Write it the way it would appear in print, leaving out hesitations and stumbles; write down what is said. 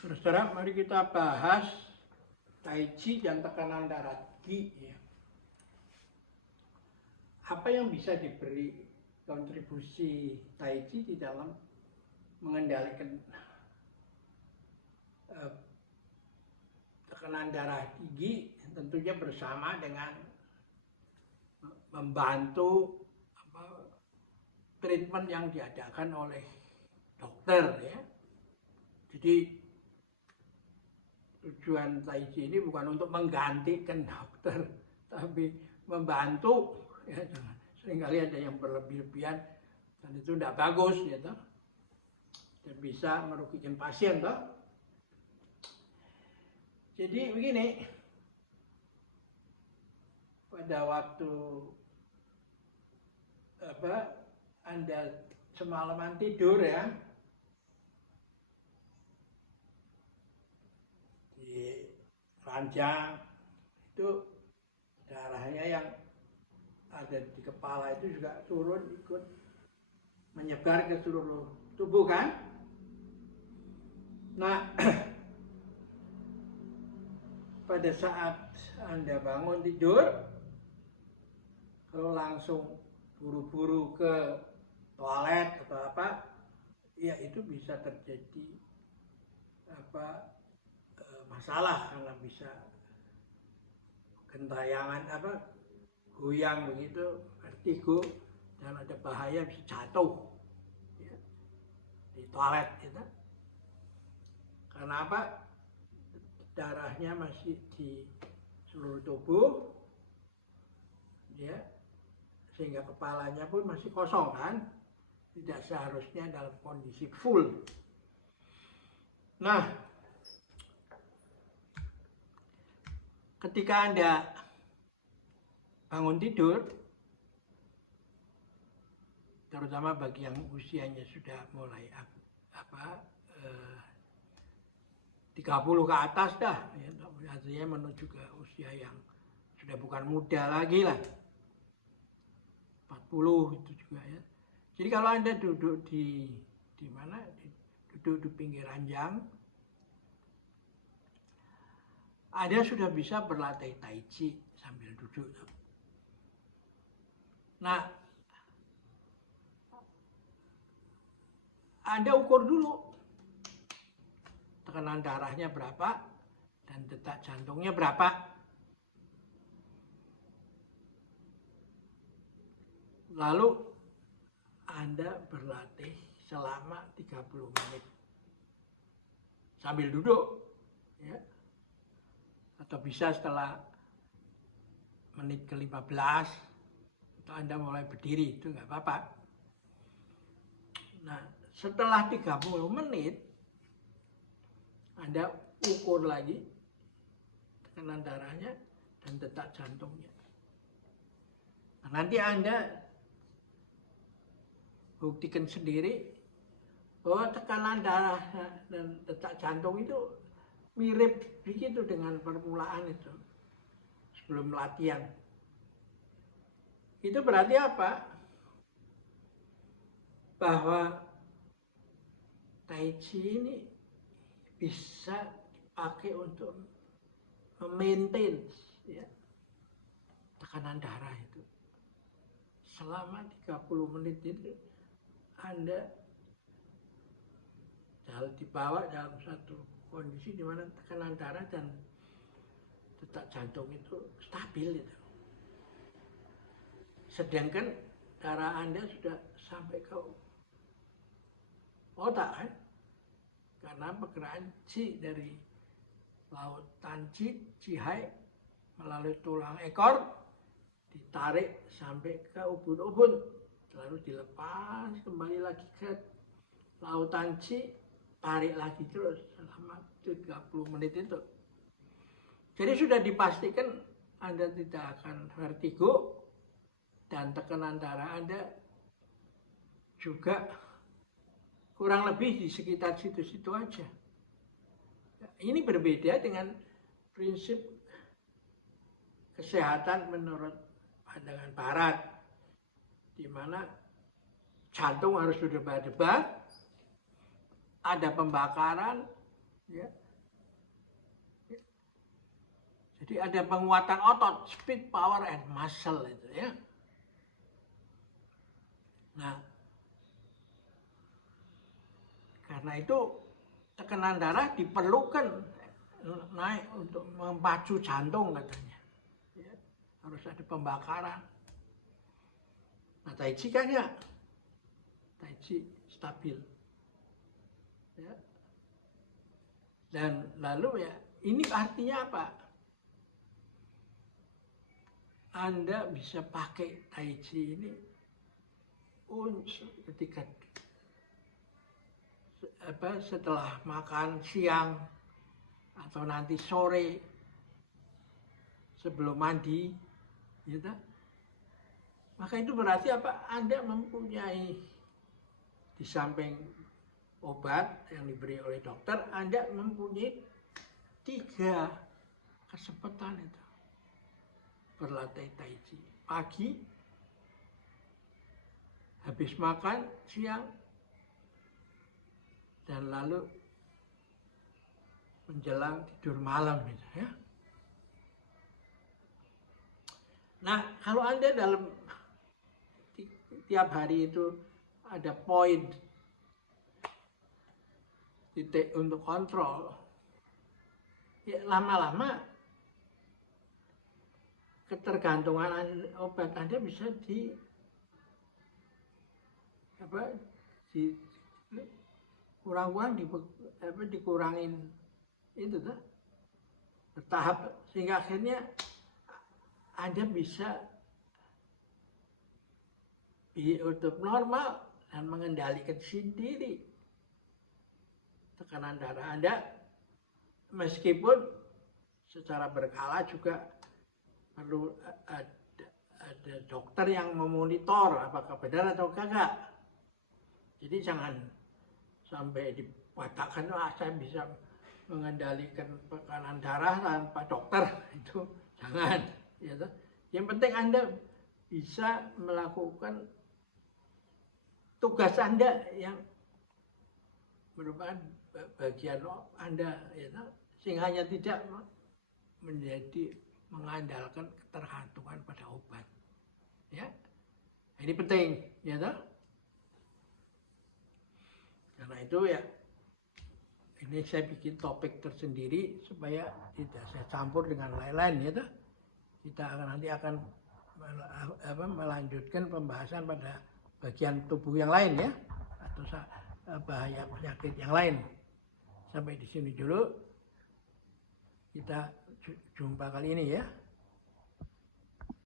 Terus terang, mari kita bahas Tai Chi dan tekanan darah tinggi. Ya. Apa yang bisa diberi kontribusi Tai Chi di dalam mengendalikan tekanan darah tinggi, tentunya bersama dengan membantu treatment yang diadakan oleh dokter, ya. Jadi tujuan Tai Chi ini bukan untuk menggantikan dokter, tapi membantu. Ya, seringkali ada yang berlebih-lebihan dan itu tidak bagus, ya, toh. Dan bisa merugikan pasien, toh. Jadi begini, pada waktu Anda semalaman tidur, ya, di ranjang itu darahnya yang ada di kepala itu juga turun, ikut menyebar ke seluruh tubuh, kan? Nah, pada saat Anda bangun tidur, kalau langsung buru-buru ke toilet atau apa, ya itu bisa terjadi masalah karena bisa gentayangan goyang begitu, vertigo, dan ada bahaya bisa jatuh, ya, di toilet, gitu. Karena apa? Darahnya masih di seluruh tubuh, ya, sehingga kepalanya pun masih kosong, kan? Tidak seharusnya dalam kondisi full. Nah, ketika Anda bangun tidur, terutama bagi yang usianya sudah mulai 30 ke atas dah, ya, artinya menuju ke usia yang sudah bukan muda lagi lah, 40 itu juga, ya. Jadi kalau Anda duduk di mana? Duduk di pinggir ranjang, Anda sudah bisa berlatih Tai Chi sambil duduk. Nah, Anda ukur dulu tekanan darahnya berapa dan detak jantungnya berapa. Lalu Anda berlatih selama 30 menit sambil duduk, ya. Atau bisa setelah menit ke-15 atau Anda mulai berdiri, itu nggak apa-apa. Nah, setelah 30 menit Anda ukur lagi tekanan darahnya dan detak jantungnya. Nah, nanti Anda buktikan sendiri bahwa tekanan darah dan detak jantung itu mirip begitu dengan permulaan itu sebelum latihan. Itu berarti apa? Bahwa Tai Chi ini bisa dipakai untuk memaintain, ya, tekanan darah itu. Selama 30 menit itu Anda dibawa dalam satu kondisi di mana tekanan darah dan detak jantung itu stabil, itu. Sedangkan darah Anda sudah sampai ke otak, kan? Karena pergerakan Qi dari lautan Qihai melalui tulang ekor ditarik sampai ke ubun-ubun, lalu dilepas kembali lagi ke lautan Qi, tarik lagi terus selama 30 menit itu. Jadi sudah dipastikan Anda tidak akan vertigo dan tekanan darah Anda juga kurang lebih di sekitar situ-situ aja. Ini berbeda dengan prinsip kesehatan menurut pandangan barat, di mana jantung harus berdebar-debar, ada pembakaran, Ya. Jadi ada penguatan otot, speed, power, and muscle itu ya. Nah, karena itu tekanan darah diperlukan naik untuk memacu jantung katanya. Ya, harus ada pembakaran. Nah, Tai Chi kan ya, Tai Chi stabil. Ya. Dan lalu ya, ini artinya apa? Anda bisa pakai Tai Chi ini ketika setelah makan siang atau nanti sore sebelum mandi, gitu. Maka itu berarti apa? Anda mempunyai di samping obat yang diberi oleh dokter, Anda mempunyai 3 kesempatan itu berlatih Tai Chi. Pagi, habis makan siang, dan lalu menjelang tidur malam gitu ya. Nah, kalau Anda dalam tiap hari itu ada poin titik untuk kontrol, ya lama-lama ketergantungan obat Anda bisa dikurangin itu tuh bertahap, sehingga akhirnya Anda bisa hidup normal dan mengendalikan sendiri tekanan darah Anda, meskipun secara berkala juga perlu ada dokter yang memonitor apakah benar atau kagak. Jadi jangan sampai dikatakan saya bisa mengendalikan tekanan darah tanpa dokter, itu jangan. Ya, yang penting Anda bisa melakukan tugas Anda yang merupakan bagian Anda, ya, sehingga hanya tidak menjadi mengandalkan ketergantungan pada obat. Ya, ini penting, ya toh. Karena itu ya, ini saya bikin topik tersendiri supaya tidak saya campur dengan lain-lain, ya toh. Kita nanti akan melanjutkan pembahasan pada bagian tubuh yang lain ya, atau bahaya penyakit yang lain. Sampai di sini dulu kita jumpa kali ini ya.